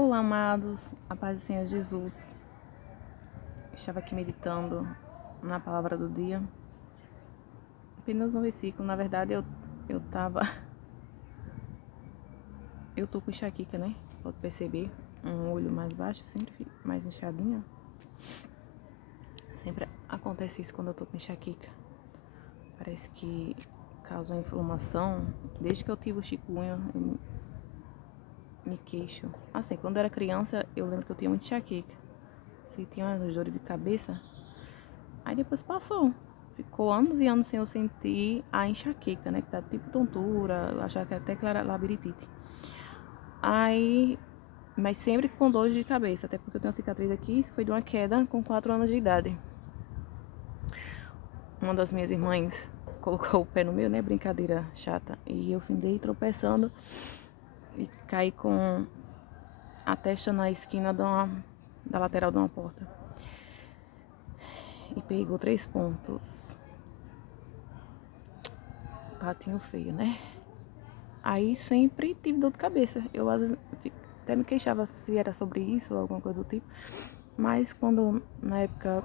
Olá, amados, a paz do Senhor Jesus. Estava aqui meditando na palavra do dia, apenas um versículo. Na verdade, eu tô com enxaqueca, né? Pode perceber, um olho mais baixo, sempre mais inchadinho. Sempre acontece isso quando eu tô com enxaqueca. Parece que causa inflamação. Desde que eu tive o chikungunya, eu me queixo. Assim, quando eu era criança, eu lembro que eu tinha muita enxaqueca. Se tinha umas dores de cabeça. Aí depois passou. Ficou anos e anos sem eu sentir a enxaqueca, né? Que tá tipo tontura, eu achava que até que era labirintite. Aí, mas sempre com dores de cabeça, até porque eu tenho uma cicatriz aqui, foi de uma queda com 4 anos de idade. Uma das minhas irmãs colocou o pé no meu, né? Brincadeira chata. E eu findei tropeçando e caí com a testa na esquina da lateral de uma porta. E pegou 3 pontos. Patinho feio, né? Aí sempre tive dor de cabeça. Eu até me queixava se era sobre isso ou alguma coisa do tipo. Mas quando na época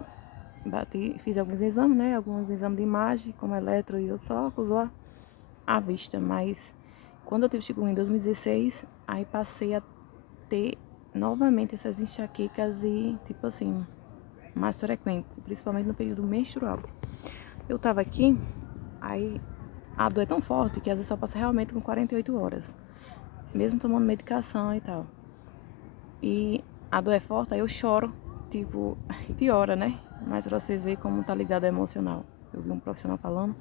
fiz alguns exames, né? Alguns exames de imagem, como eletro e outros óculos lá, à vista. Mas quando eu tive chikungunya em 2016, aí passei a ter novamente essas enxaquecas e tipo assim, mais frequente, principalmente no período menstrual. Eu tava aqui, aí a dor é tão forte que às vezes só passa realmente com 48 horas. Mesmo tomando medicação e tal. E a dor é forte, aí eu choro, tipo, piora, né? Mas pra vocês verem como tá ligado ao emocional. Eu vi um profissional falando,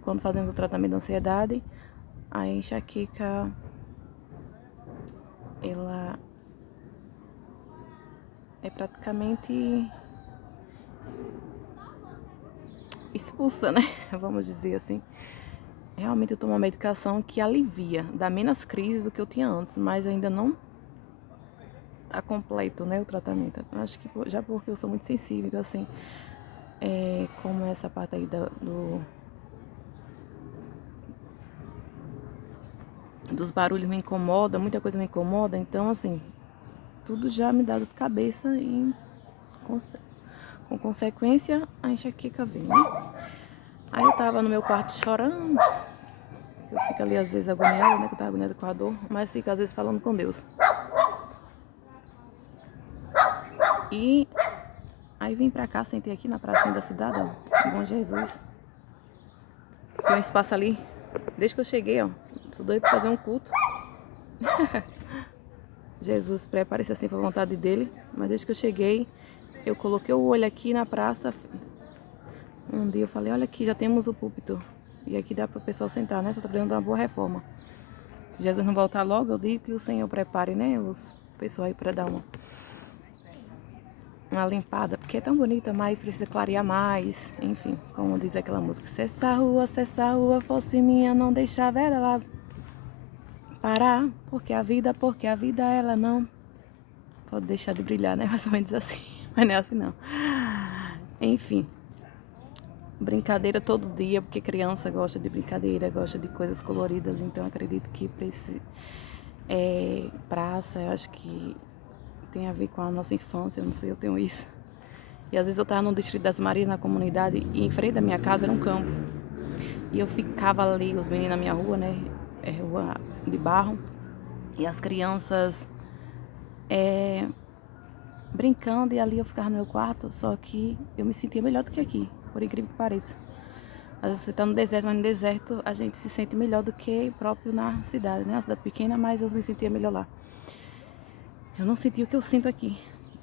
quando fazemos o tratamento da ansiedade, a enxaqueca, ela é praticamente expulsa, né? Vamos dizer assim. Realmente eu tomo uma medicação que alivia, dá menos crises do que eu tinha antes, mas ainda não tá completo, né, o tratamento. Acho que já porque eu sou muito sensível, então, assim, como essa parte aí dos barulhos me incomoda, muita coisa me incomoda, então, assim, tudo já me dá dor de cabeça e, com consequência, a enxaqueca vem, né? Aí eu tava no meu quarto chorando, eu fico ali às vezes agoniada, né, que eu tava agoniada com a dor, mas fico às vezes falando com Deus. E aí vim pra cá, sentei aqui na pracinha da cidade, ó, Bom Jesus. Tem um espaço ali, desde que eu cheguei, ó, tô doido pra fazer um culto. Jesus prepare-se assim pra vontade dele, mas desde que eu cheguei, eu coloquei o olho aqui na praça. Um dia eu falei, olha aqui, já temos o púlpito. E aqui dá para o pessoal sentar, né? Só tá precisando de uma boa reforma. Se Jesus não voltar logo, eu digo que o Senhor prepare, né? Os pessoal aí para dar uma limpada. Porque é tão bonita, mas precisa clarear mais. Enfim, como diz aquela música. Se essa rua fosse minha, não deixava ela parar. Porque a vida, ela não pode deixar de brilhar, né? Mais ou menos assim. Mas não é assim, não. Enfim. Brincadeira todo dia, porque criança gosta de brincadeira, gosta de coisas coloridas, então acredito que para esse praça, eu acho que tem a ver com a nossa infância, eu não sei, eu tenho isso. E às vezes eu tava no Distrito das Marias, na comunidade, e em frente da minha casa era um campo. E eu ficava ali, os meninos na minha rua, né, rua de barro, e as crianças brincando, e ali eu ficava no meu quarto, só que eu me sentia melhor do que aqui, por incrível que pareça. Às vezes você tá no deserto, mas no deserto a gente se sente melhor do que próprio na cidade, né? Uma cidade pequena, mas eu me sentia melhor lá. Eu não sentia o que eu sinto aqui.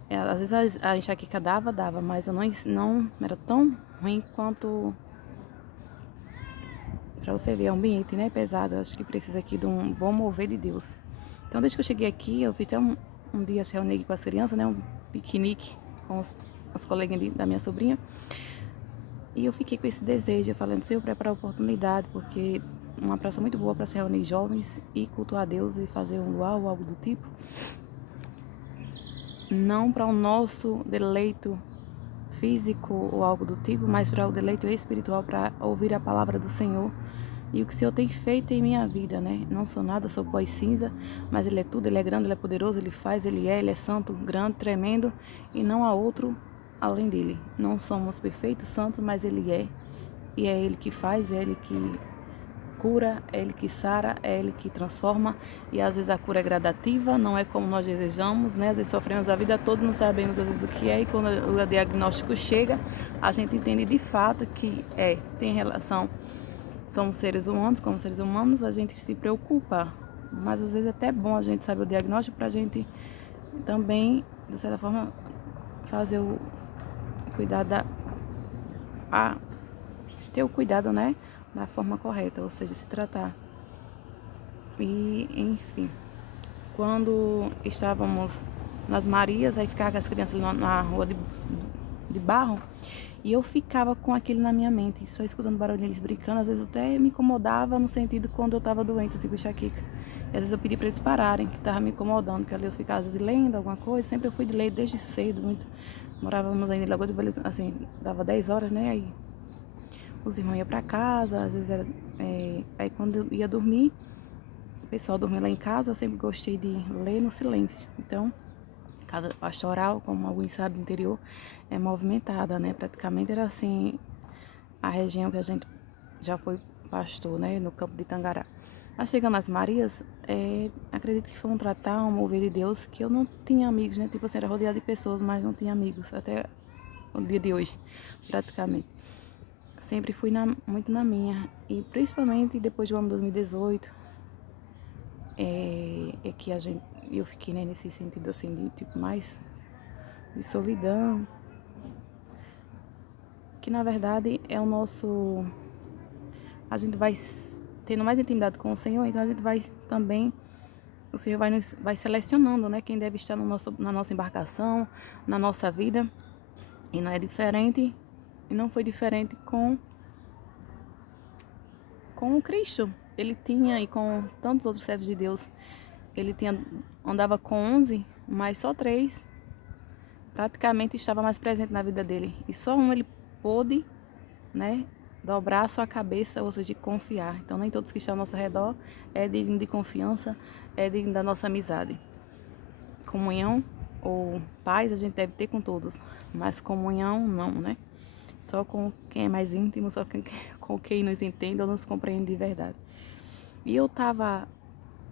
Às vezes a enxaqueca dava, mas eu não era tão ruim quanto... Pra você ver, é um ambiente, né, pesado. Eu acho que precisa aqui de um bom mover de Deus. Então, desde que eu cheguei aqui, eu fiz até um dia se reunir com as crianças, né? Um piquenique com os coleguinhas da minha sobrinha. E eu fiquei com esse desejo, falando, Senhor, prepara a oportunidade, porque uma praça muito boa para se reunir jovens e cultuar a Deus e fazer um luau ou algo do tipo. Não para o nosso deleito físico ou algo do tipo, mas para o deleito espiritual, para ouvir a palavra do Senhor e o que o Senhor tem feito em minha vida, né? Não sou nada, sou pó e cinza, mas Ele é tudo, Ele é grande, Ele é poderoso, Ele faz, Ele é santo, grande, tremendo, e não há outro além dele. Não somos perfeitos, santos, mas Ele é, e é Ele que faz, é Ele que cura, é Ele que sara, é Ele que transforma, e às vezes a cura é gradativa, não é como nós desejamos, né? Às vezes sofremos a vida toda, não sabemos às vezes o que é, e quando o diagnóstico chega, a gente entende de fato que tem relação. Somos seres humanos, como seres humanos, a gente se preocupa, mas às vezes é até bom a gente saber o diagnóstico para a gente também, de certa forma, fazer o cuidado ter o cuidado, né, da forma correta, ou seja, se tratar. E, enfim, quando estávamos nas Marias, aí ficava as crianças na rua de barro, e eu ficava com aquilo na minha mente, só escutando barulho deles brincando, às vezes até me incomodava no sentido quando eu estava doente, assim, com enxaqueca. E às vezes eu pedi para eles pararem, que estava me incomodando, que ali eu ficava às vezes lendo alguma coisa, sempre eu fui de ler desde cedo, muito. Morávamos ainda em Lagoa de Velho, assim, dava 10 horas, né, aí os irmãos iam para casa, às vezes era, aí quando eu ia dormir, o pessoal dormia lá em casa, eu sempre gostei de ler no silêncio, então casa pastoral, como alguns sabem, do interior, é movimentada, né? Praticamente era assim, a região que a gente já foi pastor, né? No campo de Tangará. Mas chegando às Marias, acredito que foi um tratar, um mover de Deus, que eu não tinha amigos, né? Tipo assim, era rodeada de pessoas, mas não tinha amigos, até o dia de hoje, praticamente. Sempre fui muito na minha, e principalmente depois do ano 2018, que eu fiquei, né, nesse sentido assim de tipo mais de solidão, que na verdade é o nosso, a gente vai tendo mais intimidade com o Senhor, então a gente vai também, o Senhor vai selecionando, né, quem deve estar na nossa embarcação, na nossa vida, e não é diferente, e não foi diferente com o Cristo. Ele tinha, e com tantos outros servos de Deus, ele andava com 11, mas só 3 praticamente estava mais presente na vida dele. E só um ele pôde, né, dobrar a sua cabeça, ou seja, de confiar. Então nem todos que estão ao nosso redor é digno de confiança, é digno da nossa amizade. Comunhão ou paz a gente deve ter com todos, mas comunhão não, né? Só com quem é mais íntimo, só com quem nos entende ou nos compreende de verdade. E eu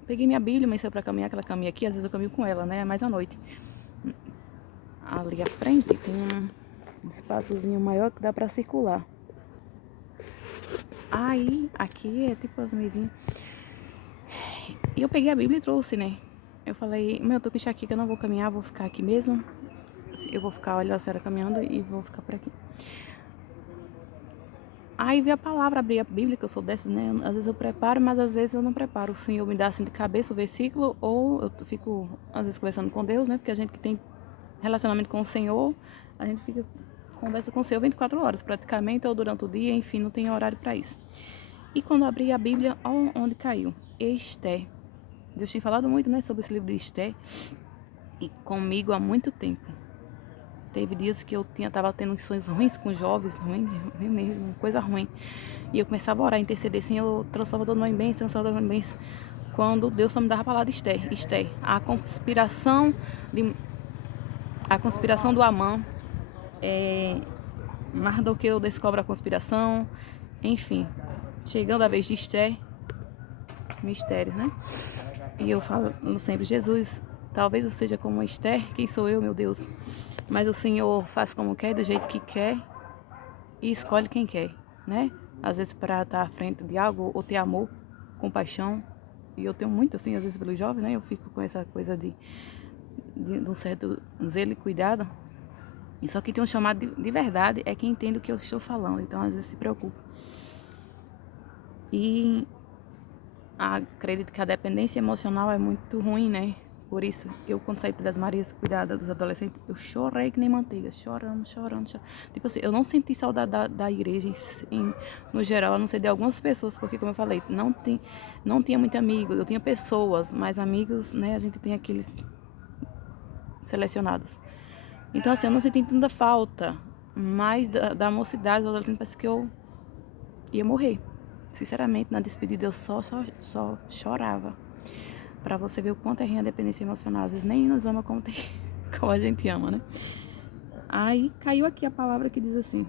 peguei minha Bíblia, comecei para caminhar, aquela caminha aqui, às vezes eu caminho com ela, né, mais à noite. Ali à frente tem um espaçozinho maior que dá para circular. Aí, aqui é tipo as mesinhas. E eu peguei a Bíblia e trouxe, né? Eu falei, eu tô com enxaqueca, eu não vou caminhar, vou ficar aqui mesmo. Eu vou ficar, olha a senhora caminhando e vou ficar por aqui. Aí vi a palavra, abri a Bíblia, que eu sou dessas, né? Às vezes eu preparo, mas às vezes eu não preparo. O Senhor me dá assim de cabeça o versículo, ou eu fico, às vezes, conversando com Deus, né? Porque a gente que tem relacionamento com o Senhor, a gente conversa com o Senhor 24 horas praticamente, ou durante o dia, enfim, não tem horário para isso. E quando eu abri a Bíblia, onde caiu? Esther. Deus tinha falado muito, né, sobre esse livro de Esther, e comigo há muito tempo. Teve dias que eu tava tendo sonhos ruins com jovens, ruim mesmo, coisa ruim. E eu começava a orar, interceder, Senhor, transforma todo mundo em bênção, transforma todo mundo em bênção. Quando Deus só me dava a palavra de Esther. Esther, a conspiração do Amã, Mardoqueu descobre a conspiração, enfim. Chegando a vez de Esther, mistério, né? E eu falo sempre, Jesus, talvez eu seja como Esther, quem sou eu, meu Deus? Mas o Senhor faz como quer, do jeito que quer, e escolhe quem quer, né? Às vezes para estar à frente de algo, ou ter amor, compaixão, e eu tenho muito assim, às vezes pelos jovens, né? Eu fico com essa coisa de um certo zelo e cuidado, e só que tem um chamado de verdade, é quem entende o que eu estou falando, então às vezes se preocupa. E acredito que a dependência emocional é muito ruim, né? Por isso, eu quando saí das Marias cuidar dos adolescentes, eu chorei que nem manteiga, chorando. Tipo assim, eu não senti saudade da igreja no geral, a não ser de algumas pessoas, porque como eu falei, não tinha muito amigo, eu tinha pessoas, mas amigos, né, a gente tem aqueles selecionados. Então assim, eu não senti tanta falta, mas da mocidade, dos adolescentes, parece que eu ia morrer. sinceramente, na despedida eu só chorava. Pra você ver o quanto é ruim a dependência emocional. Às vezes nem nos ama como, como a gente ama, né? Aí caiu aqui a palavra que diz assim: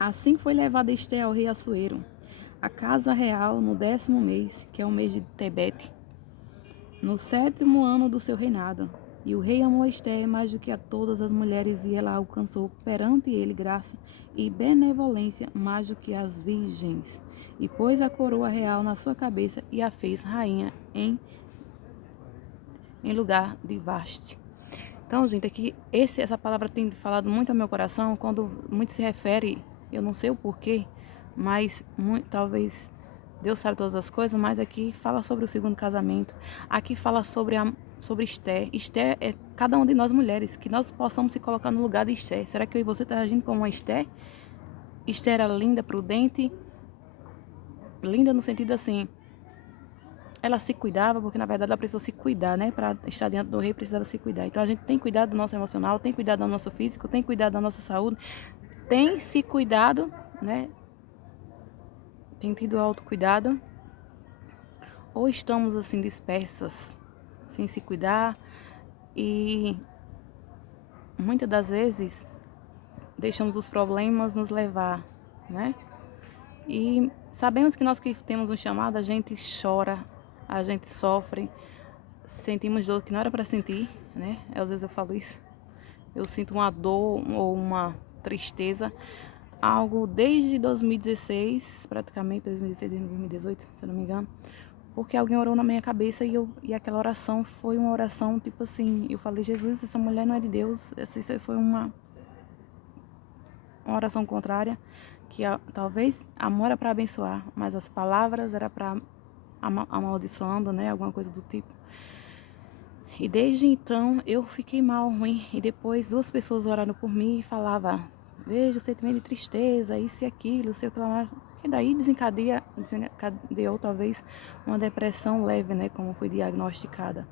assim foi levada Esther ao rei Assuero, a casa real, no 10º mês, que é o mês de Tebete, no 7º ano do seu reinado. E o rei amou Esther mais do que a todas as mulheres, e ela alcançou perante ele graça e benevolência mais do que as virgens. E pôs a coroa real na sua cabeça e a fez rainha em lugar de Vaste. Então, gente, aqui essa palavra tem falado muito ao meu coração, quando muito se refere, eu não sei o porquê, mas talvez Deus sabe todas as coisas, mas aqui fala sobre o segundo casamento. Aqui fala sobre Esther. Esther é cada uma de nós mulheres, que nós possamos se colocar no lugar de Esther. Será que eu e você está agindo como uma Esther? Esther era linda, prudente, linda no sentido assim, ela se cuidava, porque na verdade ela precisou se cuidar, né? Para estar diante do rei, precisava se cuidar. Então a gente tem cuidado do nosso emocional, tem cuidado do nosso físico, tem cuidado da nossa saúde, tem se cuidado, né? Tem tido autocuidado. Ou estamos assim dispersas, sem se cuidar, e muitas das vezes deixamos os problemas nos levar, né? E sabemos que nós que temos um chamado, a gente chora, a gente sofre, sentimos dor que não era para sentir, né? Às vezes eu falo isso. Eu sinto uma dor ou uma tristeza, algo desde 2016, praticamente 2016, 2018, se eu não me engano, porque alguém orou na minha cabeça e aquela oração foi uma oração tipo assim, eu falei: Jesus, essa mulher não é de Deus. Essa foi uma oração contrária, que talvez amor era para abençoar, mas as palavras era para amaldiçoando, né? Alguma coisa do tipo. E desde então eu fiquei mal, ruim. E depois 2 pessoas oraram por mim e falavam: vejo o sentimento de tristeza, isso e aquilo, sei o que lá. E daí desencadeou talvez uma depressão leve, né? Como foi diagnosticada.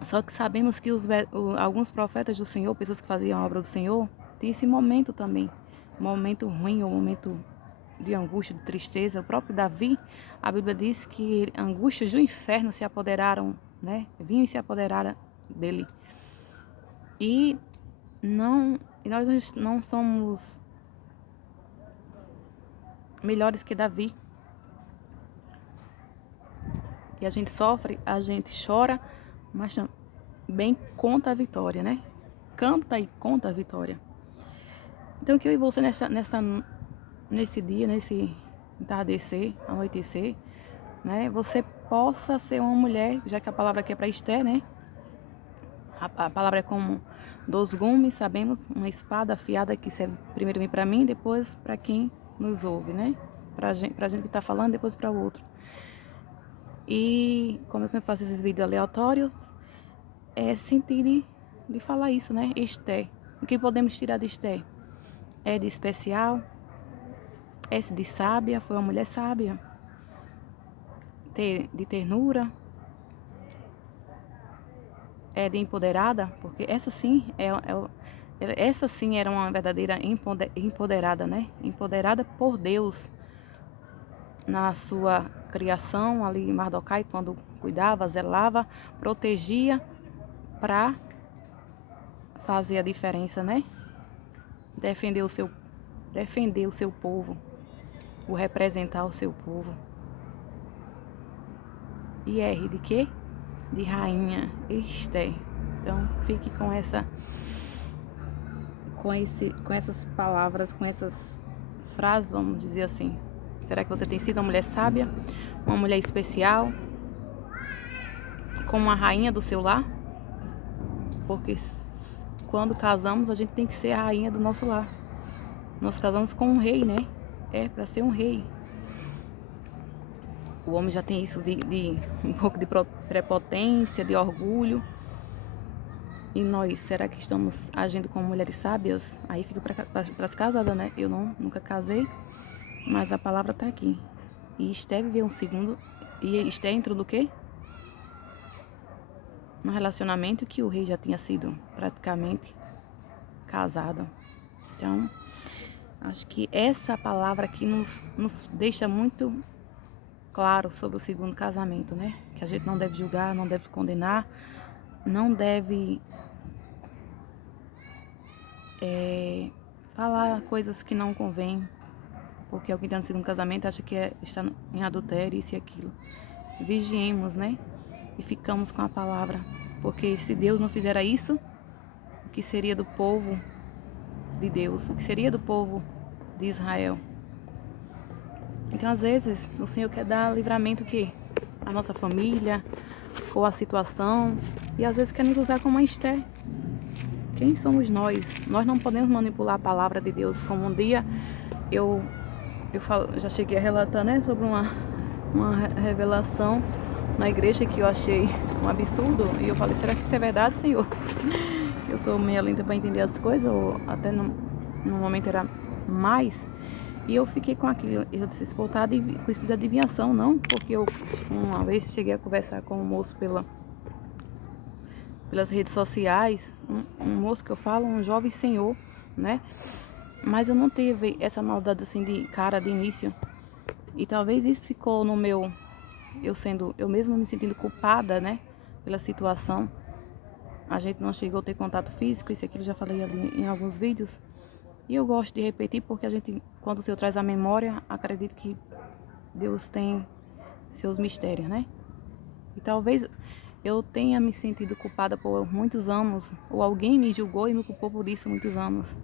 Só que sabemos que alguns profetas do Senhor, pessoas que faziam a obra do Senhor, tem esse momento também. Momento ruim, ou momento de angústia, de tristeza. O próprio Davi, a Bíblia diz que angústias do inferno se apoderaram, né? Vinham e se apoderaram dele. E nós não somos melhores que Davi. E a gente sofre, a gente chora, mas também conta a vitória, né? Canta e conta a vitória. Então que eu e você nesse dia, nesse entardecer, anoitecer, né? Você possa ser uma mulher, já que a palavra aqui é para Esther, né? A palavra é como 2 gumes, sabemos, uma espada afiada que serve primeiro para mim, depois para quem nos ouve, né? Pra gente que tá falando, depois para o outro. E como eu sempre faço esses vídeos aleatórios, é sentir de falar isso, né? Esther. O que podemos tirar de Esther? É de especial, é de sábia, foi uma mulher sábia, de ternura, é de empoderada, porque essa sim essa sim era uma verdadeira empoderada, né? Empoderada por Deus na sua criação ali em Mardokai, quando cuidava, zelava, protegia para fazer a diferença, né? Defender o seu povo, o representar o seu povo. E R de quê? De rainha Esther. Então fique com essas palavras, com essas frases, vamos dizer assim. Será que você tem sido uma mulher sábia, uma mulher especial, como a rainha do seu lar? Porque quando casamos, a gente tem que ser a rainha do nosso lar. Nós casamos com um rei, né? É para ser um rei. O homem já tem isso de um pouco de prepotência, de orgulho. E nós, será que estamos agindo como mulheres sábias? Aí fica para as casadas, né? Eu nunca casei, mas a palavra está aqui. E Esther viveu um segundo. E Esther entrou do quê? No relacionamento que o rei já tinha sido praticamente casado. Então, Acho que essa palavra aqui nos deixa muito claro sobre o segundo casamento, né? Que a gente não deve julgar, não deve condenar, não deve falar coisas que não convém, porque alguém está no segundo casamento acha que está em adultério, isso e aquilo. Vigiemos, né? E ficamos com a palavra, porque se Deus não fizera isso, o que seria do povo de Deus? O que seria do povo de Israel? Então, às vezes, o Senhor quer dar livramento que a nossa família ou a situação, e às vezes quer nos usar como uma Esther. Quem somos nós? Nós não podemos manipular a palavra de Deus. Como um dia já cheguei a relatar, né, sobre uma revelação na igreja que eu achei um absurdo, e eu falei, será que isso é verdade, Senhor? Eu sou meio lenta para entender as coisas, ou até no momento era mais, e eu fiquei com aquilo, eu disse, voltada com o espírito da adivinhação, não, porque eu uma vez cheguei a conversar com um moço pelas redes sociais, um moço que eu falo, um jovem senhor, né, mas eu não tive essa maldade assim de cara de início, e talvez isso ficou no meu, eu mesmo me sentindo culpada, né, pela situação. A gente não chegou a ter contato físico, isso aqui eu já falei ali em alguns vídeos. E eu gosto de repetir porque a gente, quando o Senhor traz a memória, acredito que Deus tem seus mistérios, né? E talvez eu tenha me sentido culpada por muitos anos, ou alguém me julgou e me culpou por isso muitos anos.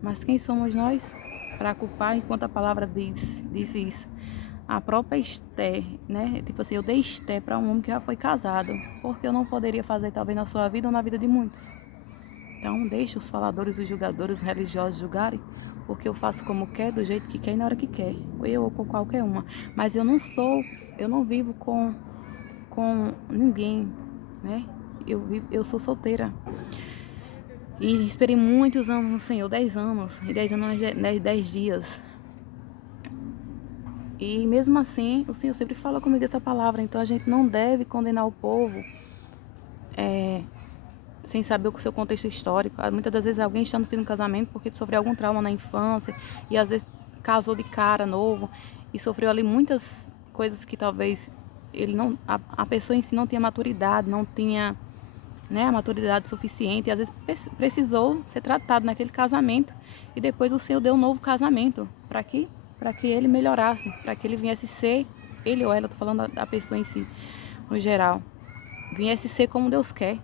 Mas quem somos nós para culpar enquanto a palavra disse isso? A própria Esther, né? Tipo assim, eu dei Esther para um homem que já foi casado, porque eu não poderia fazer talvez na sua vida ou na vida de muitos. Então deixe os faladores, os julgadores, os religiosos julgarem, porque eu faço como quer, do jeito que quer e na hora que quer. Eu ou com qualquer uma. Mas eu não vivo com ninguém, né? Eu sou solteira. E esperei muitos anos no Senhor, 10 anos. E 10 anos é 10 dias. E mesmo assim, o Senhor sempre fala comigo essa palavra. Então a gente não deve condenar o povo sem saber o seu contexto histórico. Muitas das vezes alguém está no segundo casamento porque sofreu algum trauma na infância e às vezes casou de cara novo e sofreu ali muitas coisas que talvez a pessoa em si não tinha maturidade, não tinha, né, a maturidade suficiente, e às vezes precisou ser tratado naquele casamento e depois o Senhor deu um novo casamento para que ele melhorasse, para que ele viesse ser, ele ou ela, tô falando da pessoa em si, no geral, viesse ser como Deus quer.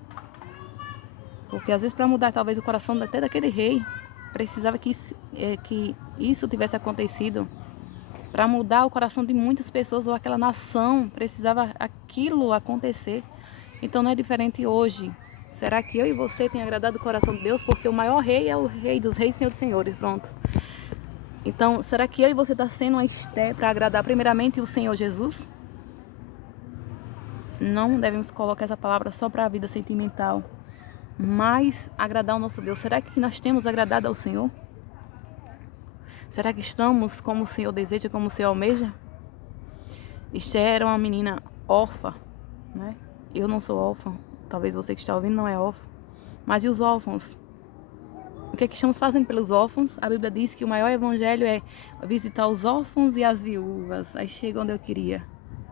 Porque às vezes para mudar talvez o coração até daquele rei, precisava que isso tivesse acontecido. Para mudar o coração de muitas pessoas ou aquela nação, precisava aquilo acontecer. Então não é diferente hoje. Será que eu e você tem agradado o coração de Deus? Porque o maior rei é o rei dos reis, Senhor dos senhores, pronto. Então, será que eu e você está sendo uma Esther para agradar primeiramente o Senhor Jesus? Não devemos colocar essa palavra só para a vida sentimental, mas agradar ao nosso Deus. Será que nós temos agradado ao Senhor? Será que estamos como o Senhor deseja, como o Senhor almeja? Esther era uma menina órfã, né? Eu não sou órfã, talvez você que está ouvindo não é órfã. Mas e os órfãos? O que é que estamos fazendo pelos órfãos? A Bíblia diz que o maior evangelho é visitar os órfãos e as viúvas. Aí chega onde eu queria.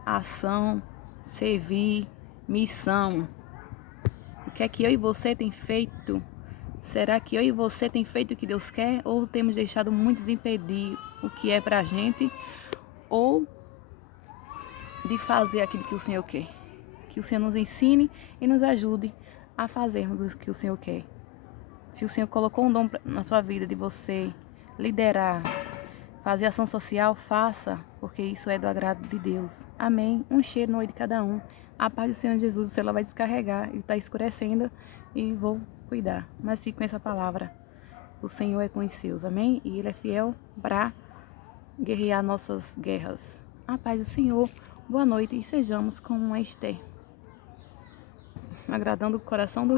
Ação, servir, missão. O que é que eu e você tem feito? Será que eu e você tem feito o que Deus quer? Ou temos deixado muitos impedir o que é pra gente? Ou de fazer aquilo que o Senhor quer? Que o Senhor nos ensine e nos ajude a fazermos o que o Senhor quer. Se o Senhor colocou um dom na sua vida de você liderar, fazer ação social, faça, porque isso é do agrado de Deus. Amém? Um cheiro no olho de cada um. A paz do Senhor Jesus, o Senhor vai descarregar e está escurecendo e vou cuidar. Mas fique com essa palavra. O Senhor é com os seus, amém? E Ele é fiel para guerrear nossas guerras. A paz do Senhor, boa noite e sejamos como uma Esther, agradando o coração do